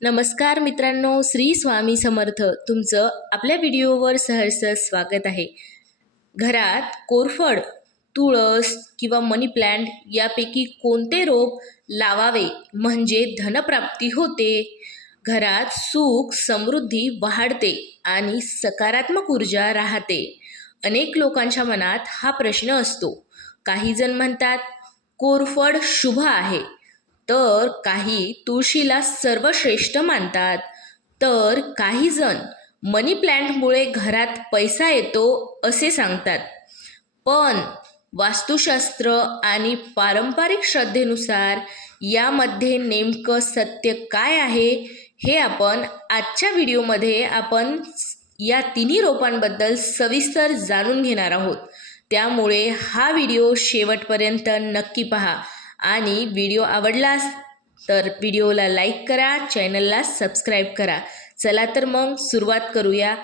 नमस्कार मित्रांनो, श्री स्वामी समर्थ. तुमचं आपल्या व्हिडिओवर सहर्ष स्वागत आहे. घरात कोरफड, तुळस किंवा मनी प्लांट यापैकी कोणते रोप लावावे म्हणजे धनप्राप्ती होते, घरात सुख समृद्धी वाढते आणि सकारात्मक ऊर्जा राहते? अनेक लोकांच्या मनात हा प्रश्न असतो. काही जण म्हणतात कोरफड शुभ आहे, तर काही तुळशीला सर्वश्रेष्ठ मानतात, तर काही जण मनी प्लॅन्टमुळे घरात पैसा येतो असे सांगतात. पण वास्तुशास्त्र आणि पारंपरिक श्रद्धेनुसार यामध्ये नेमकं सत्य काय आहे, हे आपण आजच्या व्हिडिओमध्ये या तिन्ही रोपांबद्दल सविस्तर जाणून घेणार आहोत. त्यामुळे हा व्हिडिओ शेवटपर्यंत नक्की पहा आणि व्हिडिओ आवडलास तर व्हिडिओला लाईक करा, चॅनलला सबस्क्राईब करा. चला तर मग सुरुवात करूया.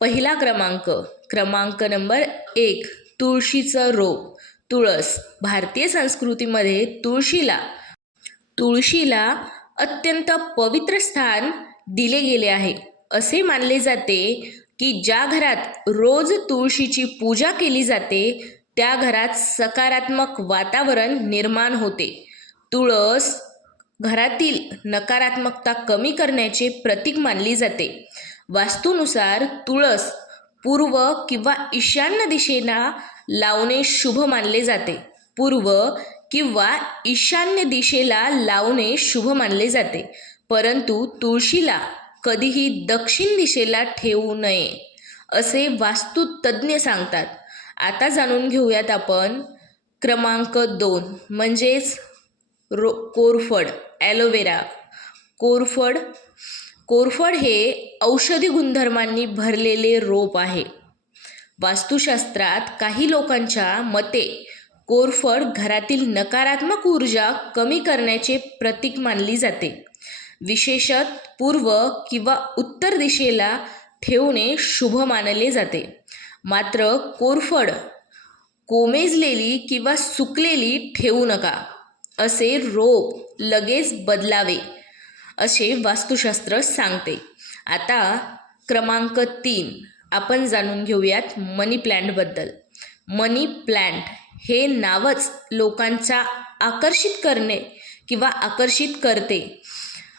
पहिला क्रमांक नंबर 1, तुळशीचं रोप. तुळस. भारतीय संस्कृतीमध्ये तुळशीला अत्यंत पवित्र स्थान दिले गेले आहे. असे मानले जाते की ज्या घरात रोज तुळशीची पूजा केली जाते त्या घरात सकारात्मक वातावरण निर्माण होते. तुळस घरातील नकारात्मकता कमी करण्याचे प्रतीक मानली जाते. वास्तूनुसार तुळस पूर्व किंवा ईशान्य दिशेला लावणे शुभ मानले जाते. पूर्व किंवा ईशान्य दिशेला लावणे शुभ मानले जाते, परंतु तुळशीला कधीही दक्षिण दिशेला ठेवू नये असे वास्तुतज्ञ सांगतात. आता जाणून घेऊयात आपण क्रमांक 2 म्हणजेच कोरफड, ॲलोवेरा. कोरफड हे औषधी गुणधर्मांनी भरलेले रोप आहे. वास्तुशास्त्रात काही लोकांच्या मते कोरफड घरातील नकारात्मक ऊर्जा कमी करण्याचे प्रतीक मानली जाते. विशेषतः पूर्व किंवा उत्तर दिशेला ठेवणे शुभ मानले जाते. मात्र कोरफड कोमेजलेली किंवा सुकलेली ठेवू नका. असे रोप लगेच बदलावे असे वास्तुशास्त्र सांगते. आता क्रमांक 3 आपण जाणून घेऊयात मनी प्लॅन्टबद्दल. मनी प्लॅन्ट हे नावच लोकांचा आकर्षित करते.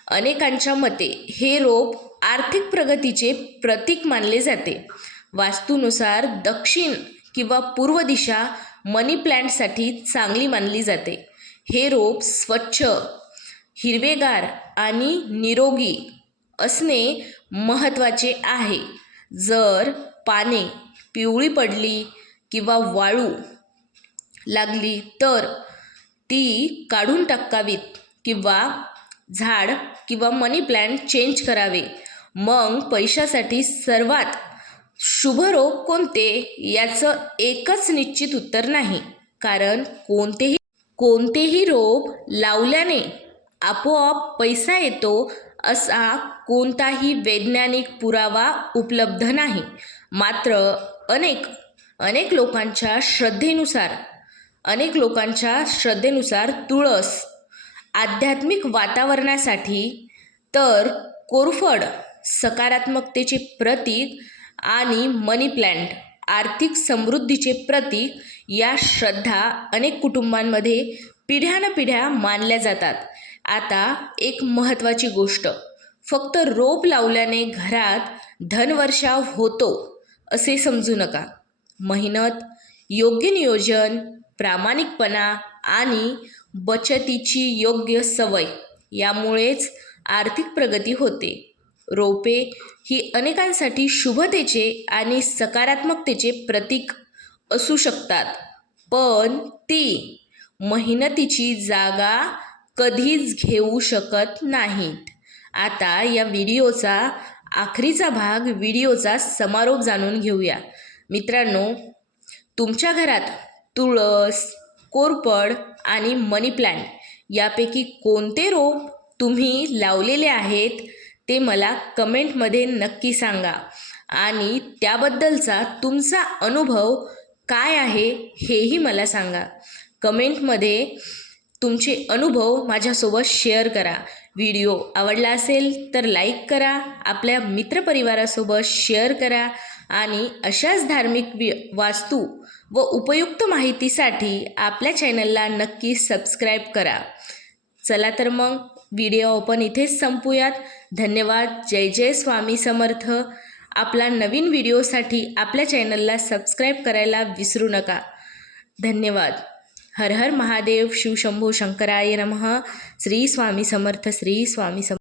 अनेकांच्या मते हे रोप आर्थिक प्रगतीचे प्रतीक मानले जाते. वास्तूनुसार दक्षिण किंवा पूर्व दिशा मनी प्लॅन्टसाठी चांगली मानली जाते. हे रोप स्वच्छ, हिरवेगार आणि निरोगी असणे महत्त्वाचे आहे. जर पाने पिवळी पडली किंवा वाळू लागली तर ती काढून टाकावीत किंवा झाड किंवा मनी प्लॅन्ट चेंज करावे. मग पैशासाठी सर्वात शुभ रोप कोणते याचं एकच निश्चित उत्तर नाही, कारण कोणतेही रोप लावल्याने आपोआप पैसा येतो असा कोणताही वैज्ञानिक पुरावा उपलब्ध नाही. मात्र अनेक लोकांच्या श्रद्धेनुसार तुळस आध्यात्मिक वातावरणासाठी, तर कोरफड सकारात्मकतेचे प्रतीक आणि मनी प्लॅन्ट आर्थिक समृद्धीचे प्रतीक या श्रद्धा अनेक कुटुंबांमध्ये पिढ्यानपिढ्या मानल्या जातात. आता एक महत्त्वाची गोष्ट, फक्त रोप लावल्याने घरात धनवर्षाव होतो असे समजू नका. मेहनत, योग्य नियोजन, प्रामाणिकपणा आणि बचतीची योग्य सवय यामुळेच आर्थिक प्रगती होते. रोपे ही अनेकांसाठी शुभतेचे आणि सकारात्मकतेचे प्रतीक असू शकतात, पण ती मेहनतीची जागा कधीच घेऊ शकत नाहीत. आता या व्हिडिओचा आखरीचा भाग, व्हिडिओचा समारोप जाणून घेऊया. मित्रांनो, तुमच्या घरात तुळस, कोरफड आणि मनी प्लॅन्ट यापैकी कोणते रोप तुम्ही लावलेले आहेत ते मला कमेंटमध्ये नक्की सांगा आणि त्याबद्दलचा तुमचा अनुभव काय आहे हेही मला सांगा. कमेंटमध्ये तुमचे अनुभव माझ्यासोबत शेअर करा. व्हिडिओ आवडला असेल तर लाईक करा, आपल्या मित्रपरिवारासोबत शेअर करा आणि अशाच धार्मिक वास्तू व उपयुक्त माहितीसाठी आपल्या चॅनलला नक्की सबस्क्राईब करा. चला तर मग व्हिडिओ आपण इथेच संपूयात. धन्यवाद. जय जय स्वामी समर्थ. आपला नवीन व्हिडिओसाठी आपल्या चॅनलला सबस्क्राईब करायला विसरू नका. धन्यवाद. हर हर महादेव. शिवशंभो शंकराय नमः. श्री स्वामी समर्थ. श्री स्वामी समर्थ.